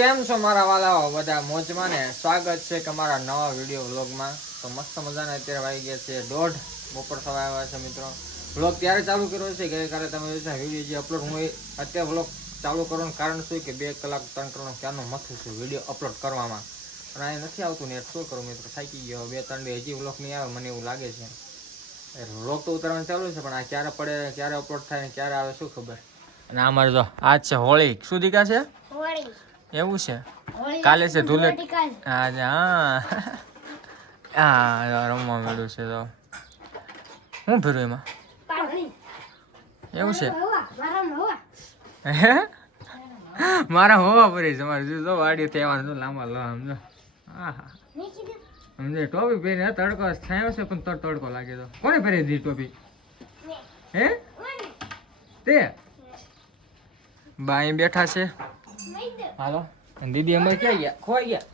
કેમ છો મારા વાલાઓ? બધા મોજમાં ને સ્વાગત છે કે મારા નવા વીડિયો વ્લોગમાં. તો મસ્ત મજાના અત્યારે વાગી ગયા છે દોઢ. બપોર થવા આવ્યા છે મિત્રો. વ્લોગ ત્યારે ચાલુ કર્યો છે, ગઈકાલે તમે જોશો વીડિયો જે અપલોડ હું અત્યારે વ્લોગ ચાલુ કરવાનું કારણ શું કે બે કલાક, ત્રણ કલાક ક્યાંનું મથું છું વીડિયો અપલોડ કરવામાં. પણ આ નથી આવતું ને શું કરું મિત્રો, થાકી ગયો. બે, ત્રણ ડે હજી વ્લોગ નહીં આવે, મને એવું લાગે છે. વ્લોગ તો ઉતારવાનું ચાલુ છે, પણ આ ક્યારે પડે, ક્યારે અપલોડ થાય ક્યારે આવે, શું ખબર. અને અમારે જો આજ છે હોળી. શું દીકા છે? હોળી. એવું છે? કાલે છે ધુલેટ આજે હા હા. રમવા મળ્યું છે તો. હું ફેરું એમાં? એવું છે. હે? મારા હોવા પડી છે મારે. જો વાડી તહેવાર જો લાંબા લો સમજો. હા હા સમજે ટોપી પહેરી હા, તડકો થયો છે પણ તો તડકો લાગે તો. કોને પહેરી દીધી ટોપી? હે? તે? બા અહીં બેઠા છે. હાલો. દીદી અમે ક્યાં ગયા? ખોવાઈ ગયા?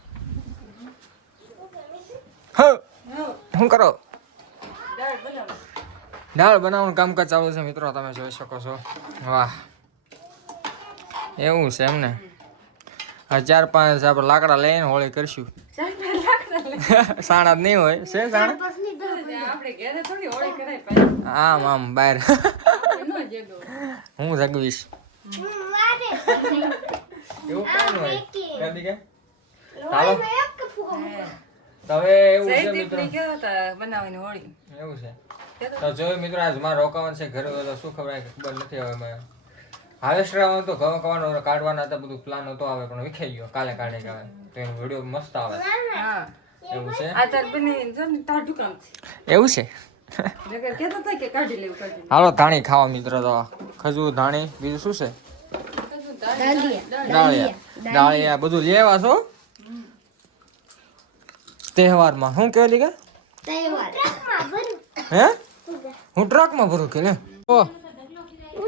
હ! શું કરો? દાળ બનાવવાનું કામકાજ ચાલુ છે મિત્રો તમે જોઈ શકો છો. વાહ. એવું છે એમને. આ ચાર પાંચ આપણે લાકડા લઈને હોળી કરશું. સાણા જ નહીં હોય. છે સાણા. આમ આમ બહાર. હું જગવીશ. એવું હોય. કદી કે હવે છે મિત્રો? બનાવવાની હોળી. એવું છે. તો જોયું મિત્રો આજ મારે રોકાવાનું છે ઘરે તો શું ખબર ખબર નથી હવે મેં હાવેસ્ટરમાં તો ઘઉં કવાનું કાઢવાના હતા બધું પ્લાન હતો આવે પણ વિખાઈ ગયો. કાલે કાઢે કે આવે તો એનો વીડિયો મસ્ત આવે. હા. એવું છે? એવું છે? નકર કહેતા હતા કે કાઢી લેવું કાઢી લેવું. હાલો ધાણી ખાવા મિત્રો તો ખજૂર ધાણી બીજું શું છે? દાંડિયા. દાળિયા. દાળિયા. બધું લેવા છો? તહેવારમાં. શું કેવા લીધા તહેવાર. હે? હું ટ્રકમાં ભરું કે લે? ઓ.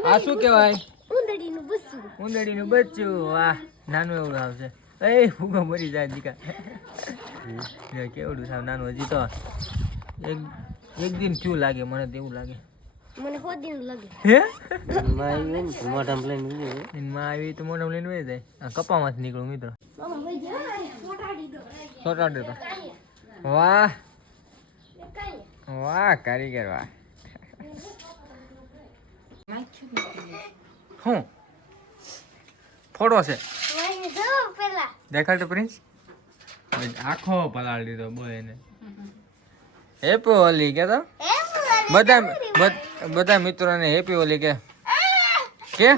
આ શું કહેવાય? ઉંદડીનું બચ્ચું. વાહ. નાનું એવું આવશે એ ફૂગો મરી જાય દીકા. કેવડું સાવ નાનું હજી તો. એક એક દિન ક્યું લાગે મને તેવું લાગે. મને હોદીનું લાગે. હે? મોઢામાં લઈને એની માં આવી તો મોઢમ લઈને જાય આ કપામાંથી નીકળું મિત્રો. મામા ભાઈ જો ફોટાડી દો. ચોટાડે તો વાહ વાહ કારીગર વાહ. શું ફોટો છે. દેખાડ તો પ્રિન્સ. આખો પલાળી દીધો બોલ એને. એપો હોલી કે તો એમ બોલે. બધા બધ- મિત્રોને હેપી હોલી કે. કે.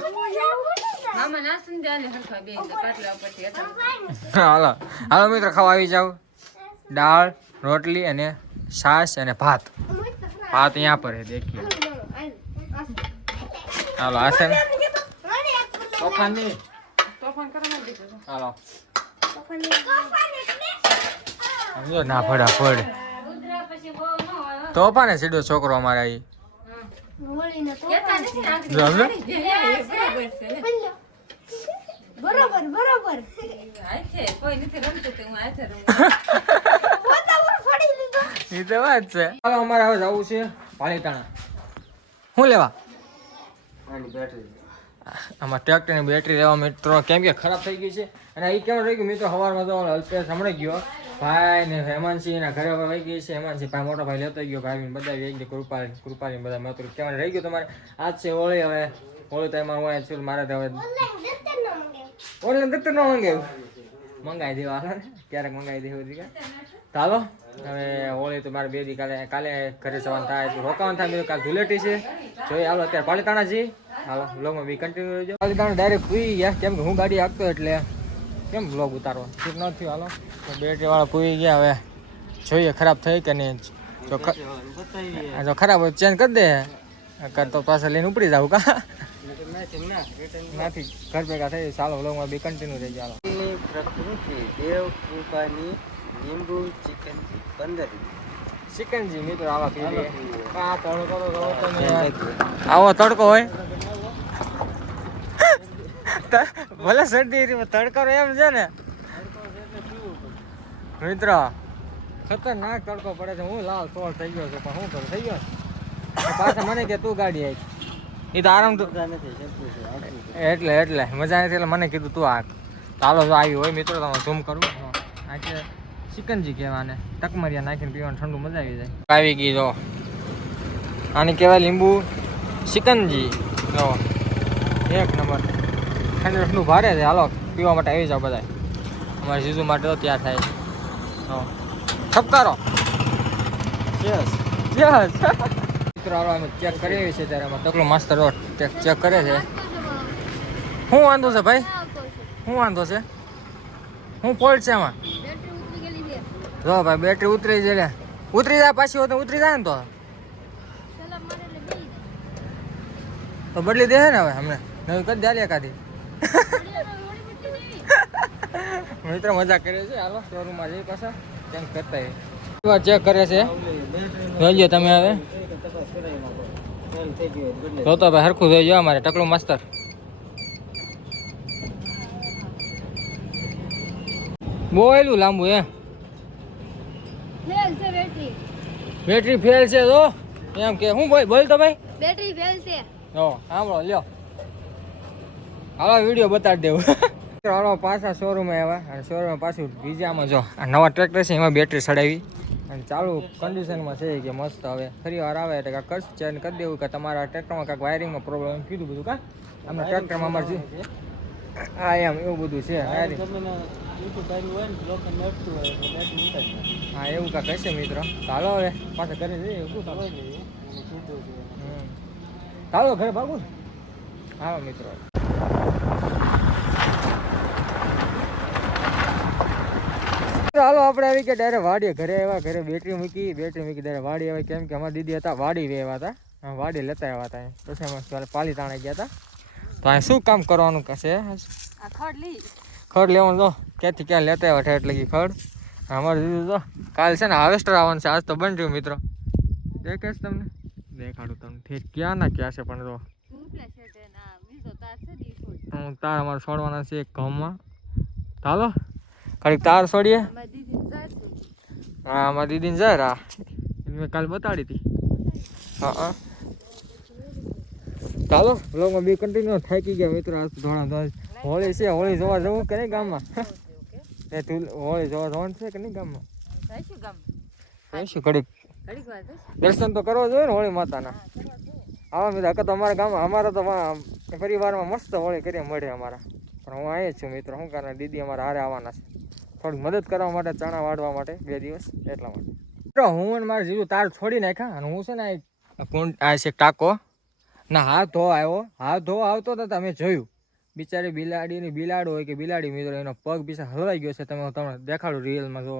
હાલો. હાલો મિત્રો ખાવા આવી જાવ દાળ રોટલી અને છાશ અને ભાત. ભાત અહીંયા પર હે દેખીએ. હાલો આશે ને. તોફાન નહીં. તોફાન કરવા હાલો. ના ફડા ફડ તોફાને સીધો છોકરો અમારે અહીં બરાબર બરોબર બરોબર કોઈ નથી રમતું તો હું હાથે રમું. પોતા પર ફોડી લીધો એ તો વાત છે હાલો અમારે હવે જવું છે પાલીતાણા શું લેવા આમાં ટ્રેક્ટરની બેટરી લેવા મિત્રો કેમ કે ખરાબ થઈ ગઈ છે અને એ કેમ રહી ગયું મિત્રો સવારમાં તો અલ્પેશ હમણાં ગયો ભાઈ ને હેમાંશી એના ઘરે વહી ગઈ છે. હેમાંશી ભાઈ મોટો ભાઈ લેતો ગયો ભાઈ બધા વહી ગઈ કૃપાલી કૃપાલી બધા મેં તો કેમ રહી ગયું તમારે? આજ છે હોળી હવે. હોળી તો એમાં હું છું, મારે હવે ઓનલાઈન દત્તર ન મંગે મંગાવી દેવા ક્યારેક મંગાવી દેવું દીકા. ચાલો હવે હોળી તો મારે બે દી કાલે કાલે ઘરે જવાનું થાય, તો રોકાવાનું થાય બીજું કાલે ધુલેટી છે. જોઈએ હાલો, અત્યારે પાલીતાણા છીએ હાલો બ્લોગમાં બી કન્ટિન્યુ રહેજો. પાલીતાણા ડાયરેક્ટ પૂઈ ગયા. કેમ કે હું ગાડી આપતો એટલે. કેમ બ્લોગ ઉતારો ઠીક ન થયું હાલો. બેટરીવાળા બેટરી વાળા પૂઈ ગયા હવે જોઈએ ખરાબ થઈ કે નહીં? જો જો ખરાબ હોય ચેન્જ કરી દે. કરતો પાછા લઈને ઉપડી જાવ કા? નથી ઘર ભેગા થઈ ચાલો બ્લોગમાં બી કન્ટિન્યુ રહી ચાલો પ્રકૃતિ દેવ કૃપાની લીંબુ ચિકન પંદર ચિકનજી મિત્રો આવા પીવીએ આ તડકો તો આવો તડકો હોય. ભલે શરદી તડકો એમ છે ને. મિત્રો ખતરનાક તડકો પડે છે. હું લાલ તોડ થઈ ગયો છું પણ શું કરું થઈ ગયો પાછા મને કે તું ગાડી આવી એ તો આરામ તો. એટલે એટલે મજા નથી એટલે મને કીધું તું આ ચાલો જો આવી હોય મિત્રો તમે ઝૂમ કરું. આજે ચિકનજી કહેવાને. ટકમરિયા નાખીને પીવાનું ઠંડુ મજા આવી જાય. આવી ગઈ જો. આને કહેવાય લીંબુ ચિકનજી. જો. એક નંબર. ઠંડુ ઠંડુ ભારે છે. હાલો પીવા માટે આવી જાઓ બધા અમારે જીજુ માટે તો ત્યાં થાય જો ઠપકારો યસ યસ મિત્રો હાલો અમે ચેક કરીએ છીએ ત્યારે આમાં તકલો માસ્તર ચેક ચેક કરે છે. શું વાંધો છે ભાઈ? શું વાંધો છે? શું ફોલ્ટ છે છે જો ભાઈ બેટરી ઉતરી જાય. ઉતરી જાય પાછી હોત ઉતરી જાય ને તો. બદલી દે ને હવે અમને નવી કરી દે એકાદી. મિત્ર મજા કરે છે. હાલો શોરૂમમાં જઈ પાછા. ચેક કરતા ચેક કરે છે? જોઈજો તમે હવે. તો તો ભાઈ હરખું જોઈજો અમારે ટકલું માસ્તર. બહુ એલું લાંબુ એ બેટરી બેટરી ફેલ છે તો? એમ કે હું ભાઈ બોલ તો ભાઈ. બેટરી ફેલ છે. હા સાંભળો લ્યો. હાલો વીડિયો બતાડી દેવું. હાલો પાછા શોરૂમે આવ્યા. અને શોરૂમે પાછું બીજામાં જો આ નવા ટ્રેક્ટર છે એમાં બેટરી સડાવી. અને ચાલુ કન્ડિશનમાં છે કે મસ્ત હવે. ફરી વાર આવે એટલે કાંક કરશે ચેન્જ કરી દેવું કે તમારા ટ્રેક્ટરમાં કાંઈક વાયરિંગમાં પ્રોબ્લેમ કીધું બધું કાં? અમે ટ્રેક્ટરમાં અમારે હા એમ એવું બધું છે. હા એવું કાંક હશે મિત્રો. ચાલો હવે પાછા ઘરે જઈએ ચાલો હોય ને એ, એને કીધું છે. હમ. ચાલો ઘરે ભાગું. હા મિત્રો. તો હાલો આપણે આવી કે ડાયરેક્ટ વાડીએ ઘરે આવ્યા ઘરે બેટરી મૂકી બેટરી મૂકી ડાયરેક્ટ વાડી આવે કેમ કે અમારા દીદી હતા વાડી વેવા હતા. વાડી લેતા આવ્યા હતા. પછી અમે પાલી તાણે ગયા હતા. તો અહીં શું કામ કરવાનું કશે આ ખડ લેવાનું તો ક્યાંથી ક્યાં લેતા આવ્યા ઠેઠ લગી ખડ? અમારે દીધું તો કાલ છે ને હાવેસ્ટર આવવાનું છે. આજ તો બની રહ્યું મિત્રો. દેખાશ તમને? દેખાડું તમને. ઠેઠ ક્યાં ના ક્યાં છે પણ તો હું તાર અમારે છોડવાના છે એક ઘઉંમાં. ચાલો. ઘડીક તાર છોડીએ હા અમારી દીદીને જાય હા. મેં કાલ બતાડી હતી. હા હા. ચાલો બ્લોગમાં બી કન્ટિન્યુ થાકી ગયા મિત્રો. આજ ધોણા ધોળા હોળી છે હોળી જોવા જવું કે નહીં ગામમાં? એ તું હોળી જોવા જવાનું છે કે નહીં ગામમાં? જઈશું ઘડીક. દર્શન તો કરવા જોઈએ ને હોળી માતાના? આવા મિત્રો કે તો અમારા ગામમાં અમારા તો પરિવારમાં મસ્ત હોળી કરીએ મળે અમારા. પણ હું અહીંયા છું મિત્રો. શું કારણ દીદી અમારા હારે આવવાના છે. થોડીક મદદ કરવા માટે ચણા વાળવા માટે બે દિવસ એટલા માટે. હું અને મારે જીજુ તાર છોડી નાખ્યા અને હું છે ને આ છે ટાંકો. ના હાથ ધો આવ્યો. હાથ ધો આવતો તો તમે જોયું. બિચારી બિલાડીની બિલાડો હોય કે બિલાડી મિત્રો, એનો પગ પીછા હલવાઈ ગયો છે. તમે હું તમને દેખાડું રિયલમાં જો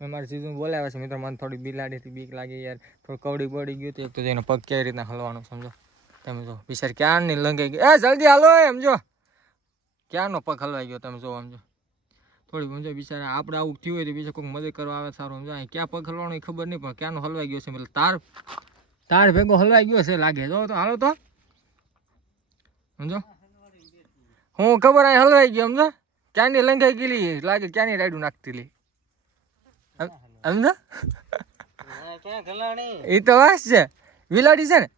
મેં મારા સીધું બોલાવ્યા છે, મિત્રો, મને થોડી બિલાડીથી બીક લાગી યાર. થોડું કવડી પડી ગયું તો એક તો એનો પગ કેવી રીતના હલવાનો, સમજો. તમે જો બિચારી ક્યારની લંગાઈ ગઈ? એ, જલ્દી હાલો, એમ જો. ક્યારનો પગ હલવાઈ ગયો, તમે જો. સમજો થોડી સમજો બિચારા આપણે આવું થયું હોય તો બીજા કોઈ મદદ કરવા આવે, સારું સમજો ક્યાં પગ હલવાનો ખબર નહીં, પણ ક્યાંનો હલવાઈ ગયો છે? મતલબ તાર તાર ભેગો હલવાઈ ગયો છે લાગે. જો તો હાલો તો. સમજો? હું ખબર આ હલવાઈ ગયો, સમજો? ક્યાંની લંગાઈ ગયેલી લાગે ક્યાંની રાયડું નાખતી લી? સમજો? એ તો વાસ છે. વિલાડી છે ને?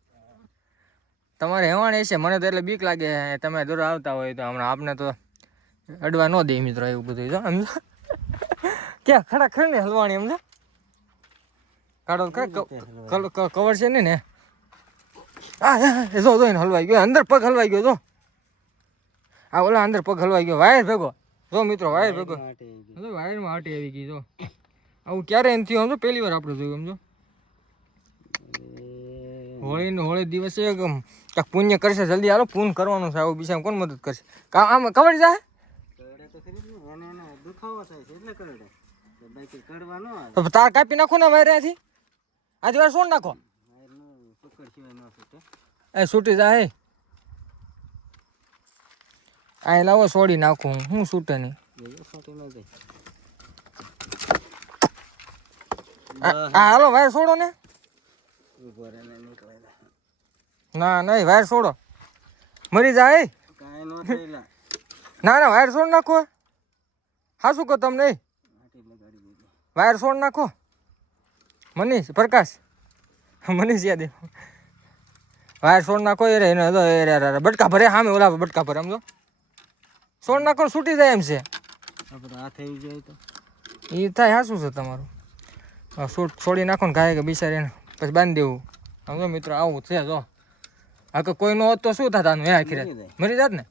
તમારે હેવાણ એ છે. મને તો એટલે બીક લાગે. તમે દૂર આવતા હોય તો હમણાં આપને તો અડવા ન દે મિત્રો એવું બધું જો સમજો ક્યાં? ખડા ખડ ને હલવાણી સમજો કાઢો કવર છે ને ને આ જો જો એને હલવાઈ ગયો. અંદર પગ હલવાઈ ગયો જો. આ ઓલા અંદર પગ હલવાઈ ગયો. વાયર ભેગો. જો મિત્રો વાયર ભેગો. વાયરમાં હાટી આવી ગઈ જો. આવું ક્યારે એમ થયું સમજો પહેલી વાર આપણે જોયું સમજો એ, હોળી હોળી દિવસે પુણ્ય કરશે જલ્દી હાલો પૂન કરવાનું છે આવું બીજા કોણ મદદ કરશે? આમ ખબર જાય કરડે તો ખરી જ ને. એને એને થાય છે એટલે કરડે. બાકી કડવા ન આવે. તાર કાપી નાખો ને વાયરાથી આજે વાર સોડ નાખો? પકડ સિવાય ન છૂટે એ છૂટી જાય આ લાવો છોડી નાખું હું છૂટે નહીં. હાલો વાયર છોડો ને. ને નહીં વાયર છોડો. મરી જાય ના ના વાયર છોડ નાખો હા શું કહો તમને? વાયર છોડ નાખો. મનીષ પ્રકાશ. મનીષ યાદ વાયર છોડ નાખો એ રે એને. બટકા ભરે સામે ઓલા બટકા ભરે સમજો. સોડ નાખો છૂટી જાય એમ છે. એ થાય હાસું છે તમારું. હા, છોડ છોડી નાખો ને ગાય કે બિચારીને પછી બાંધી દેવું. સમજો મિત્રો આવું છે જો. આ કે કોઈ નો હોત તો શું થતાનું હે આખી રાત. મરી મરી જાત ને?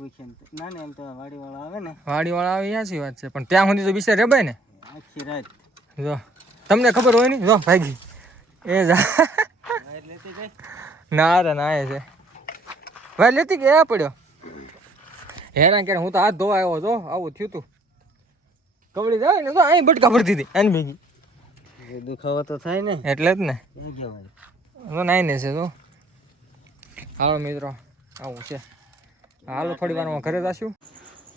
પૂછે ના ના એમ તો વાડીવાળા આવે ને. વાડીવાળા આવી સાચી વાત છે પણ ત્યાં સુધી તો બિચાર રેબાય ને. આખી રાત. જો તમને ખબર હોય ને જો ભાગી એ જા. ના રે ના એ છે. ભાઈ લેતી ગયા પડ્યો. હેરાન કે હું તો હાથ ધોવા આવ્યો જો આવું થયું તું. કબડી જાય ને તો અહીં બટકા ભરતી હતી એની ભેગી. દુખાવો તો થાય ને. એટલે જ ને. તો નાઈ ને છે તો હાલો મિત્રો આવું છે. હાલો, થોડી વારમાં ઘરે જશું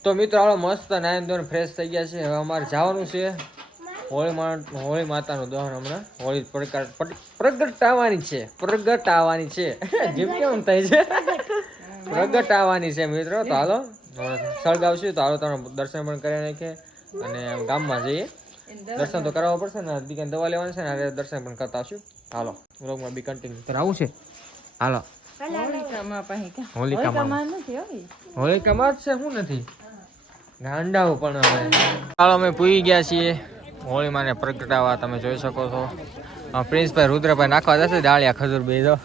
તો મિત્રો, હાલો, મસ્ત નાયન ધોરણ ફ્રેશ થઈ ગયા છે. હવે અમારે જવાનું છે હોળી હોળી માતાનું દહન હમણાં. હોળી પ્રગટ પ્રગટાવાની છે, પ્રગટાવવાની છે. જેમ કેમ થાય છે. પ્રગટાવવાની છે મિત્રો. તો હાલો સળગાવશું તો હાલો તમે દર્શન પણ કરી નાખીએ અને ગામમાં જઈએ. દર્શન તો કરાવવા પડશે ને દીકરાને દવા લેવાની છે ને દર્શન પણ કરતા આવશું. હાલો રોગમાં બી કન્ટિન્યુ કરાવું છે. હાલો. હોલિકામાં હોલિકામાં. જ છે શું નથી. ગાંડાઓ પણ હવે. હાલો અમે પૂઈ ગયા છીએ. હોળીમાં ને પ્રગટાવા તમે જોઈ શકો છો. પ્રિન્સભાઈ રુદ્રભાઈ નાખવા જશે દાળિયા ખજૂર બે જો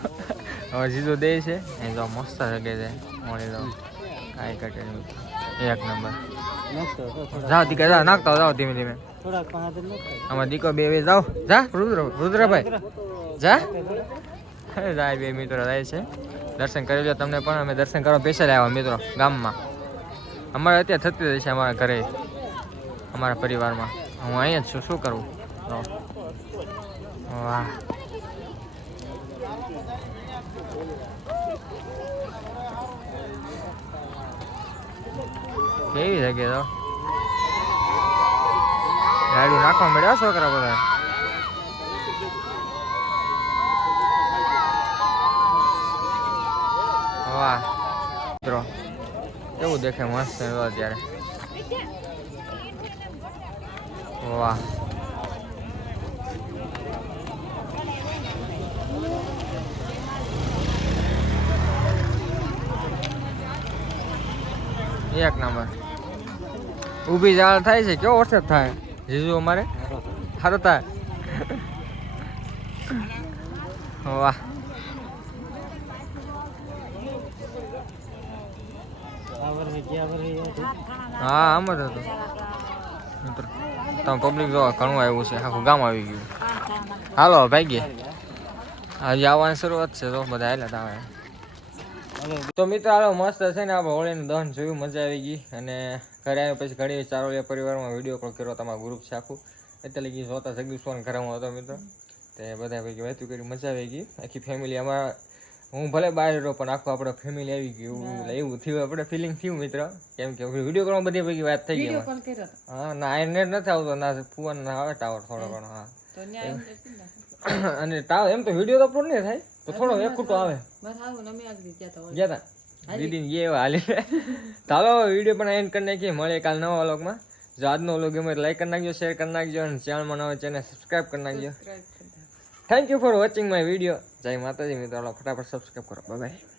હવે જીજો દે છે. એ તો મસ્ત જગે છે હોળી તો. કાંઈ નહીં. એક નંબર. જાઓ દીકરા જાઓ નાખતા જાઓ ધીમે ધીમે. આમાં દીકો બે બે જાઓ. જા રુદ્ર રુદ્રભાઈ. જા. જાય બે મિત્રો રાય છે. દર્શન કરી લો તમને પણ, અમે દર્શન કરવા પૈસા આવ્યા મિત્રો, ગામમાં. અમારે અત્યારે થતી રહેશે અમારા ઘરે, અમારા પરિવારમાં. હું અહીંયા જ છું, શું કરું? વાહ. કેવી જગ્યા તો? ગાડી નાખવા મળ્યા છોકરા બધા વાહ. મિત્રો કેવું દેખે મસ્ત છે જો અત્યારે. વાહ. એક નંબર. ઊભી જાળ થાય છે. કેવો વરસાદ થાય? જીજુ અમારે? સારો થાય. વાહ આ વર્ષે ગયા વર્ષે એવું હતું. હા, આમ જ હતું. મિત્ર, તમે પબ્લિક જોવા ઘણું આવ્યું છે. આખું ગામ આવી ગયું. હાલો ભાગીએ આજે આવવાની શરૂઆત છે, તો બધા આવેલા આવે તો મિત્રો, હાલો, મસ્ત છે ને, આપણે હોળીનું દહન જોયું, મજા આવી ગઈ. અને ઘરે આવ્યા પછી ઘણી ચારોલિયા પરિવારમાં વીડિયો કોલ કર્યો, તમારું ગ્રુપ છે આખું. એટલે લગી જોતા જગદીશ ફોન ઘરે હું હતો, મિત્રો. તે બધા ભાઈ વાતું કરી, મજા આવી ગઈ. આખી ફેમિલી અમારા હું ભલે બહાર રહ્યો પણ આખું આપણે ફેમિલી આવી ગયું. એવું એટલે એવું થયું આપણે ફિલિંગ થયું મિત્ર. કેમ કે વીડિયો કોલમાં બધી ભેગી વાત થઈ ગઈ એમાં. હા ના નેટ નથી આવતો ના ફુવાન ના આવે ટાવર થોડો ઘણો હા. એમ. અને ટાવર એમ તો વીડિયો તો અપલોડ નહીં થાય તો થોડો એક ખૂટો આવે. ગયા તા દીદી એ હાલી. ચાલો વીડિયો પણ એન્ડ કરી નાખીએ. મળે કાલ નવા વ્લોગમાં. જો આજનો વ્લોગ ગમે લાઈક કરી નાખજો શેર કરી નાખજો અને ચેનલમાં નવા ચેનલ સબસ્ક્રાઈબ કરી નાખજો. Thank you for watching my video જય માતાજી મિત્રો ફટાફટ સબસ્ક્રાઈબ કરો. બાય